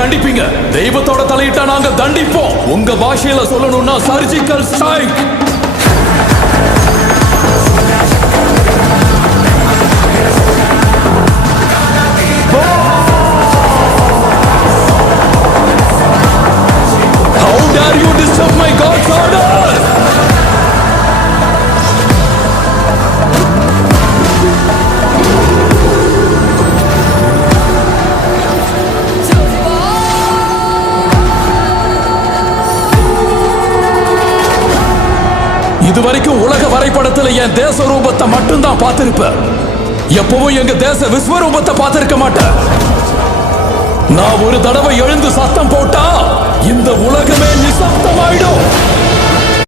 கண்டிப்பீங்க. தெய்வத்தோட தலையிட்டா நாங்க தண்டிப்போம். உங்க பாஷையில சொல்லணும்னா surgical strike. How dare you disturb my God's order? இதுவரைக்கும் உலக வரைபடத்துல என் தேச ரூபத்தை மட்டும்தான் பார்த்திருப்ப. எப்பவும் எங்க தேச விஸ்வரூபத்தை பார்த்திருக்க மாட்டேன். நான் ஒரு தடவை எழுந்து சத்தம் போட்டா இந்த உலகமே நிசப்தமாயிடும்.